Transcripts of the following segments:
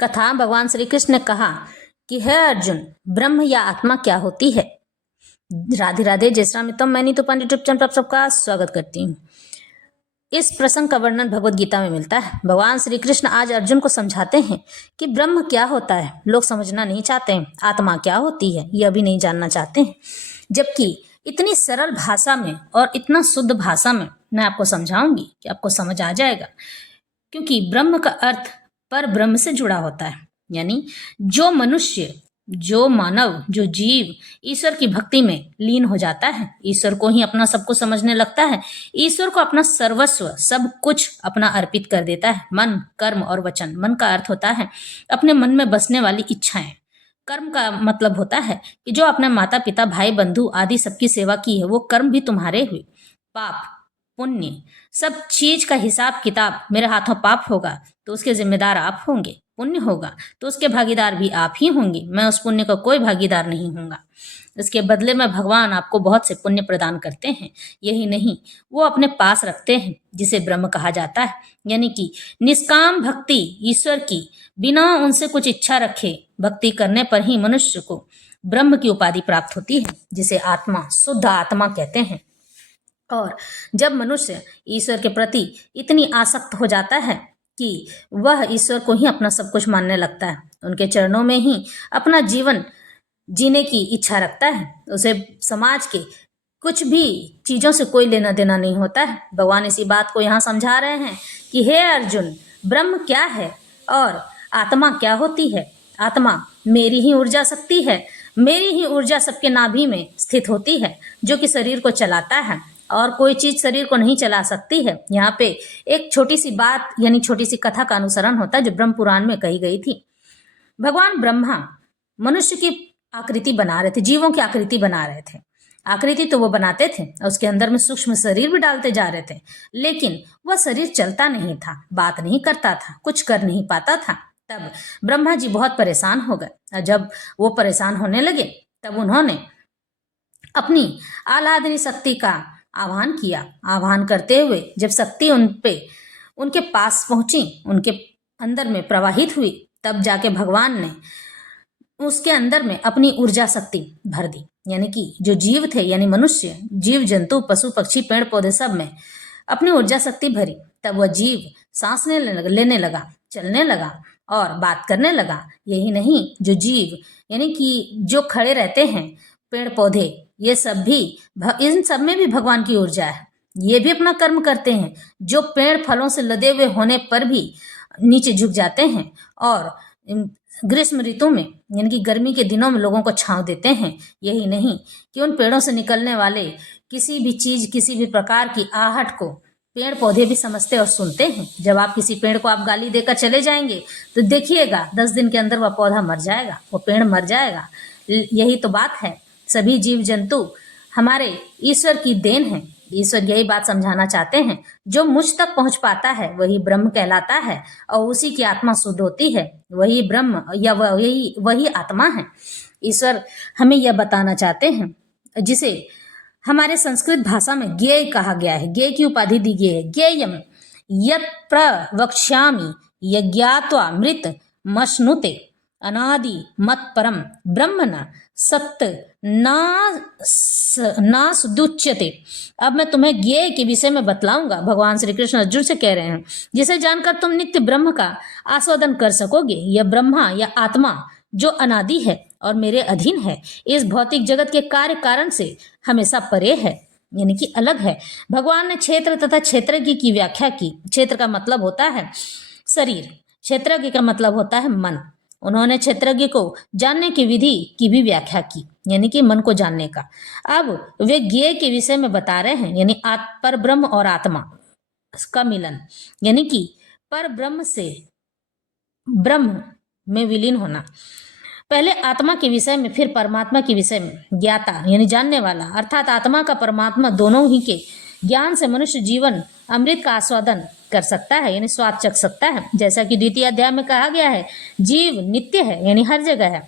कथा भगवान श्री कृष्ण ने कहा कि हे अर्जुन, ब्रह्म या आत्मा क्या होती है। राधे राधे, जय श्री राम। तो मैं नीतू पंडित यूट्यूब चैनल पर आप सबका स्वागत करती हूँ। इस प्रसंग का वर्णन भगवत गीता में मिलता है। भगवान श्री कृष्ण आज अर्जुन को समझाते हैं कि ब्रह्म क्या होता है। लोग समझना नहीं चाहते हैं। आत्मा क्या होती है यह भी नहीं जानना चाहते हैं, जबकि इतनी सरल भाषा में और इतना शुद्ध भाषा में मैं आपको समझाऊंगी कि आपको समझ आ जाएगा। क्योंकि ब्रह्म का अर्थ पर ब्रह्म से जुड़ा होता है, यानी जो मनुष्य, जो मानव, जो जीव ईश्वर की भक्ति में लीन हो जाता है, ईश्वर को ही अपना सब कुछ समझने लगता है, ईश्वर को अपना सर्वस्व सब कुछ अपना अर्पित कर देता है। मन, कर्म और वचन। मन का अर्थ होता है अपने मन में बसने वाली इच्छाएं। कर्म का मतलब होता है कि जो अपने माता पिता, भाई बंधु आदि सबकी सेवा की है, वो कर्म भी तुम्हारे हुए। पाप, पुण्य, सब चीज का हिसाब किताब मेरे हाथों पाप होगा तो उसके जिम्मेदार आप होंगे, पुण्य होगा तो उसके भागीदार भी आप ही होंगे। मैं उस पुण्य का कोई भागीदार नहीं होऊंगा। इसके बदले में भगवान आपको बहुत से पुण्य प्रदान करते हैं। यही नहीं, वो अपने पास रखते हैं जिसे ब्रह्म कहा जाता है, यानी कि निष्काम भक्ति ईश्वर की, बिना उनसे कुछ इच्छा रखे भक्ति करने पर ही मनुष्य को ब्रह्म की उपाधि प्राप्त होती है, जिसे आत्मा, शुद्ध आत्मा कहते हैं। और जब मनुष्य ईश्वर के प्रति इतनी आसक्त हो जाता है कि वह ईश्वर को ही अपना सब कुछ मानने लगता है, उनके चरणों में ही अपना जीवन जीने की इच्छा रखता है, उसे समाज के कुछ भी चीजों से कोई लेना देना नहीं होता है। भगवान इसी बात को यहाँ समझा रहे हैं कि हे अर्जुन, ब्रह्म क्या है और आत्मा क्या होती है। आत्मा मेरी ही ऊर्जा शक्ति है। मेरी ही ऊर्जा सबके नाभि में स्थित होती है, जो कि शरीर को चलाता है, और कोई चीज शरीर को नहीं चला सकती है। यहाँ पे एक छोटी सी बात यानी छोटी सी कथा का अनुसरण होता है जो ब्रह्म पुराण में कही गई थी। भगवान ब्रह्मा मनुष्य की आकृति बना रहे थे, जीवों की आकृति बना रहे थे। आकृति तो वो बनाते थे और उसके अंदर में सूक्ष्म शरीर भी डालते जा रहे थे, लेकिन वह शरीर चलता नहीं था, बात नहीं करता था, कुछ कर नहीं पाता था। तब ब्रह्मा जी बहुत परेशान हो गए, और जब वो परेशान होने लगे तब उन्होंने अपनी आह्लादनी शक्ति का आह्वान किया। आह्वान करते हुए जब शक्ति उनके पास पहुंची, उनके अंदर में प्रवाहित हुई, तब जाके भगवान ने उसके अंदर में अपनी ऊर्जा शक्ति भर दी। यानी कि जो जीव थे, यानी मनुष्य, जीव जंतु, पशु पक्षी, पेड़ पौधे, सब में अपनी ऊर्जा शक्ति भरी। तब वह जीव सांस लेने लगा, चलने लगा और बात करने लगा। यही नहीं, जो जीव यानी कि जो खड़े रहते हैं, पेड़ पौधे, ये सब भी, इन सब में भी भगवान की ऊर्जा है। ये भी अपना कर्म करते हैं। जो पेड़ फलों से लदे हुए होने पर भी नीचे झुक जाते हैं और ग्रीष्म ऋतु में यानी कि गर्मी के दिनों में लोगों को छांव देते हैं। यही नहीं कि उन पेड़ों से निकलने वाले किसी भी चीज, किसी भी प्रकार की आहट को पेड़ पौधे भी समझते और सुनते हैं। जब आप किसी पेड़ को आप गाली देकर चले जाएंगे तो देखिएगा 10 दिन के अंदर वह पौधा मर जाएगा, वो पेड़ मर जाएगा। यही तो बात है। सभी जीव जंतु हमारे ईश्वर की देन है। ईश्वर यही बात समझाना चाहते हैं, जो मुझ तक पहुंच पाता है वही ब्रह्म कहलाता है, और उसी की आत्मा शुद्ध होती है, वही ब्रह्म या वही आत्मा है। ईश्वर हमें यह बताना चाहते हैं, जिसे हमारे संस्कृत भाषा में ज्ञेय कहा गया है। ज्ञेय की उपाधि दी गई है। ज्ञेयम यत् प्रवक्ष्यामि यज्ञात्वा मृत मश्नुते अनादि मत परम ब्रह्म न सत्य ना सुदुच्यते। अब मैं तुम्हें ज्ञेय के विषय में बतलाऊंगा। भगवान श्री कृष्ण अर्जुन से कह रहे हैं, जिसे जानकर तुम नित्य ब्रह्म का आस्वादन कर सकोगे। यह ब्रह्मा या आत्मा जो अनादि है और मेरे अधीन है, इस भौतिक जगत के कार्य कारण से हमेशा परे है, यानी कि अलग है। भगवान ने क्षेत्र तथा क्षेत्रज्ञ की व्याख्या की। क्षेत्र का मतलब होता है शरीर, क्षेत्रज्ञ का मतलब होता है मन। उन्होंने क्षेत्रज्ञ को जानने की विधि की भी व्याख्या की, यानी कि मन को जानने का। अब वे ज्ञेय के विषय में बता रहे हैं, यानी पर ब्रह्म और आत्मा का मिलन, यानी कि पर ब्रह्म से ब्रह्म में विलीन होना। पहले आत्मा के विषय में, फिर परमात्मा के विषय में। ज्ञाता यानी जानने वाला, अर्थात आत्मा का परमात्मा दोनों ही के ज्ञान से मनुष्य जीवन अमृत का आस्वादन कर सकता है, यानी स्वाद चख सकता है। जैसा कि द्वितीय अध्याय में कहा गया है, जीव नित्य है, यानी हर जगह है।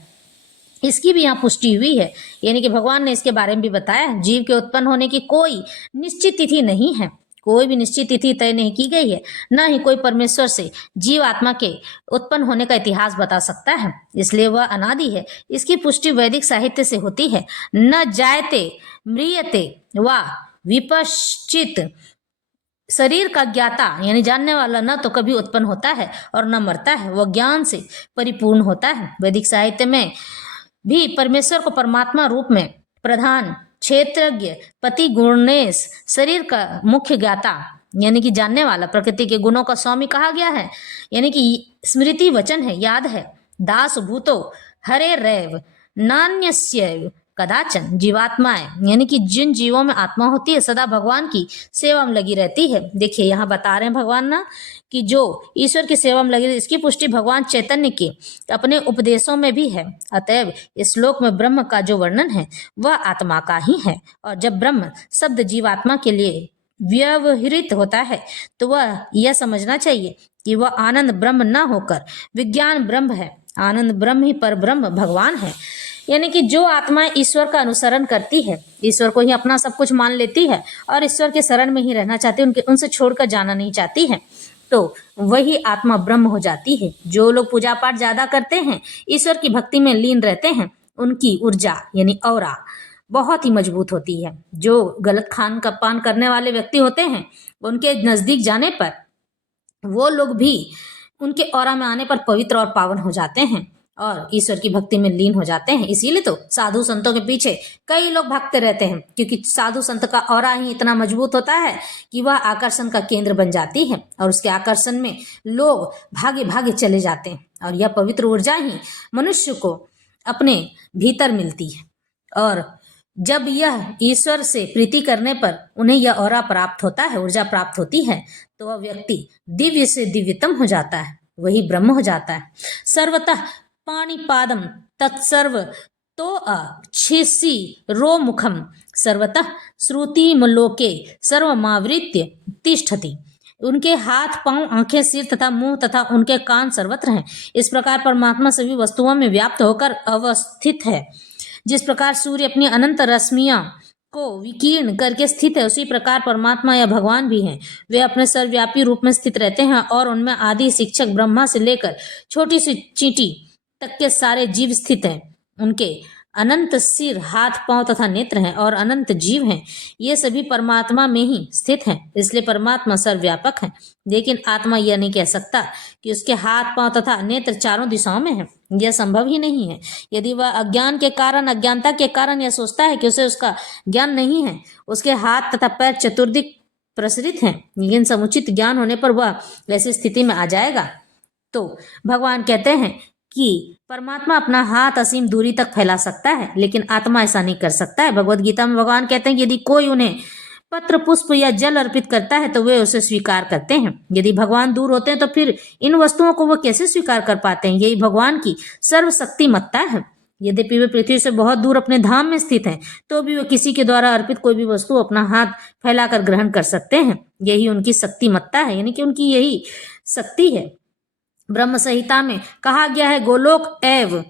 इसकी भी यहाँ पुष्टि हुई है, यानी कि भगवान ने इसके बारे में भी बताया, जीव के उत्पन्न होने की कोई निश्चित तिथि नहीं है, कोई भी निश्चित तिथि तय नहीं की गई है, न ही कोई परमेश्वर से जीव आत्मा के उत्पन्न होने का इतिहास बता सकता है, इसलिए वह अनादि है। इसकी पुष्टि वैदिक साहित्य से होती है। न जायते म्रियते व विपश्चित, शरीर का ज्ञाता यानी जानने वाला न तो कभी उत्पन्न होता है और न मरता है, वह ज्ञान से परिपूर्ण होता है। वैदिक साहित्य में भी परमेश्वर को परमात्मा रूप में प्रधान, क्षेत्रज्ञ, पति, गुणेश, शरीर का मुख्य ज्ञाता यानी कि जानने वाला, प्रकृति के गुणों का स्वामी कहा गया है। यानी कि स्मृति वचन है, याद है। दास भूतो हरे रैव नान्यस्यैव कदाचन, जीवात्माएं यानी कि जिन जीवों में आत्मा होती है सदा भगवान की सेवा में लगी रहती है। देखिए यहाँ बता रहे हैं भगवान ना कि जो ईश्वर की सेवा में लगी रहती है, इसकी पुष्टि भगवान चैतन्य के अपने उपदेशों में भी है। अतएव इस श्लोक में ब्रह्म का जो वर्णन है वह आत्मा का ही है। और जब ब्रह्म शब्द जीवात्मा के लिए व्यवहृत होता है तो वह यह समझना चाहिए कि वह आनंद ब्रह्म न होकर विज्ञान ब्रह्म है। आनंद ब्रह्म ही पर ब्रह्म भगवान है। यानी कि जो आत्मा ईश्वर का अनुसरण करती है, ईश्वर को ही अपना सब कुछ मान लेती है और ईश्वर के शरण में ही रहना चाहती है, उनसे छोड़कर जाना नहीं चाहती है, तो वही आत्मा ब्रह्म हो जाती है। जो लोग पूजा पाठ ज्यादा करते हैं, ईश्वर की भक्ति में लीन रहते हैं, उनकी ऊर्जा यानी औरा बहुत ही मजबूत होती है। जो गलत खान का पान करने वाले व्यक्ति होते हैं, उनके नजदीक जाने पर वो लोग भी उनके औरा में आने पर पवित्र और पावन हो जाते हैं और ईश्वर की भक्ति में लीन हो जाते हैं। इसीलिए तो साधु संतों के पीछे कई लोग भागते रहते हैं, क्योंकि साधु संत का औरा ही इतना मजबूत होता है कि वह आकर्षण का केंद्र बन जाती है और उसके आकर्षण में लोग भागे भागे चले जाते हैं। और यह पवित्र ऊर्जा ही मनुष्य को अपने भीतर मिलती है और जब यह ईश्वर से प्रीति करने पर उन्हें यह औरा प्राप्त होता है, ऊर्जा प्राप्त होती है, तो वह व्यक्ति दिव्य से दिव्यतम हो जाता है, वही ब्रह्म हो जाता है। सर्वतः पाणिपादम तत्सर्व तो अक्षिसी रो मुखम सर्वतः श्रुतिमलोके सर्वमावृत्य तिष्ठति। उनके हाथ, पांव, आंखें, सिर तथा मुंह तथा उनके कान सर्वत्र हैं। इस प्रकार परमात्मा सभी वस्तुओं में व्याप्त होकर अवस्थित है। जिस प्रकार सूर्य अपनी अनंत रश्मियां को विकीर्ण करके स्थित है, उसी प्रकार परमात्मा या भगवान भी हैं। वे अपने सर्वव्यापी रूप में स्थित रहते हैं और उनमें आदि शिक्षक ब्रह्मा से लेकर छोटी सी चींटी तक के सारे जीव स्थित हैं। उनके अनंत सिर, हाथ, पांव तथा नेत्र हैं और अनंत जीव हैं। ये सभी परमात्मा में ही स्थित हैं, इसलिए परमात्मा सर्वव्यापक है। लेकिन आत्मा यह नहीं कह सकता कि उसके हाथ, पांव तथा नेत्र चारों दिशाओं में है। यह संभव ही नहीं है। यदि वह अज्ञान के कारण, अज्ञानता के कारण यह सोचता है कि उसे उसका ज्ञान नहीं है, उसके हाथ तथा पैर चतुर्दिक प्रसरित हैं, लेकिन समुचित ज्ञान होने पर वह ऐसी स्थिति में आ जाएगा। तो भगवान कहते हैं कि परमात्मा अपना हाथ असीम दूरी तक फैला सकता है, लेकिन आत्मा ऐसा नहीं कर सकता है। भगवद गीता में भगवान कहते हैं कि यदि कोई उन्हें पत्र, पुष्प या जल अर्पित करता है तो वे उसे स्वीकार करते हैं। यदि भगवान दूर होते हैं तो फिर इन वस्तुओं को वो कैसे स्वीकार कर पाते हैं? यही भगवान की सर्वशक्तिमत्ता है। यद्यपि वे पृथ्वी से बहुत दूर अपने धाम में स्थित हैं, तो भी वे किसी के द्वारा अर्पित कोई भी वस्तु अपना हाथ फैलाकर ग्रहण कर सकते हैं। यही उनकी शक्तिमत्ता है, यानी कि उनकी यही शक्ति है। ब्रह्म संहिता में कहा गया है, गोलोक एव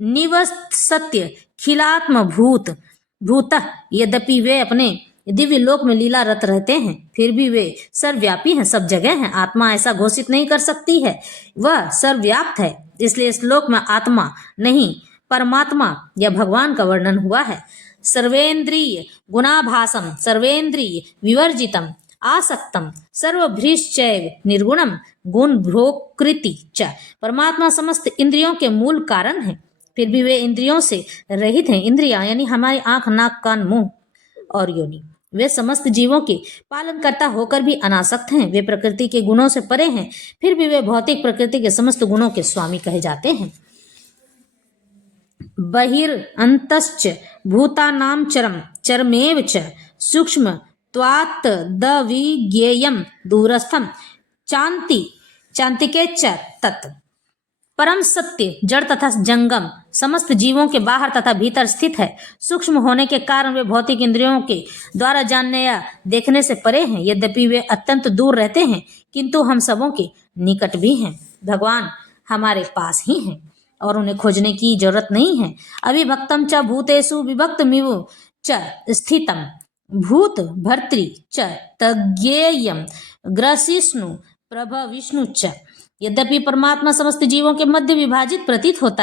निवसत्य खिलात्म भूत भूतः। यद्यपि वे अपने दिव्य लोक में लीलारत रहते हैं, फिर भी वे सर्वव्यापी हैं, सब जगह हैं। आत्मा ऐसा घोषित नहीं कर सकती है, वह सर्वव्याप्त है। इसलिए इस श्लोक में आत्मा नहीं परमात्मा या भगवान का वर्णन हुआ है। सर्वेंद्रिय गुणाभासम सर्वेंद्रिय विवर्जितम आसक्तम सर्वभ्रीश्चैव निर्गुणम गुण भोकृति च। परमात्मा समस्त इंद्रियों के मूल कारण है, फिर भी वे इंद्रियों से रहित हैं। इंद्रियां यानी हमारी आंख, नाक, कान, मुंह और योनि, वे समस्त जीवों के पालनकर्ता होकर भी अनासक्त हैं। वे प्रकृति के गुणों से परे हैं, फिर भी वे भौतिक प्रकृति के समस्त गुणों के स्वामी कहे जाते हैं। बहिर्अन्तश्च भूतानां चरम चरमेव च सूक्ष्म त्वात् दविज्ञेयं दूरस्थम चान्तिके च तत्। परम सत्य जड़ तथा जंगम समस्त जीवों के बाहर तथा भीतर स्थित है। सूक्ष्म होने के कारण वे भौतिक इंद्रियों के द्वारा जानने या देखने से परे हैं। यद्यपि वे अत्यंत दूर रहते हैं, किंतु हम सबों के निकट भी हैं। भगवान हमारे पास ही हैं और उन्हें खोजने की जरूरत नहीं है। अविभक्तम च भूतेषु विभक्तमिव च स्थितम भूत भर्तृ च तज्ञेयम ग्रसिष्णु प्रभ विष्णु च। यद्यपि परमात्मा समस्त जीवों के मध्य विभाजित प्रतीत होता है,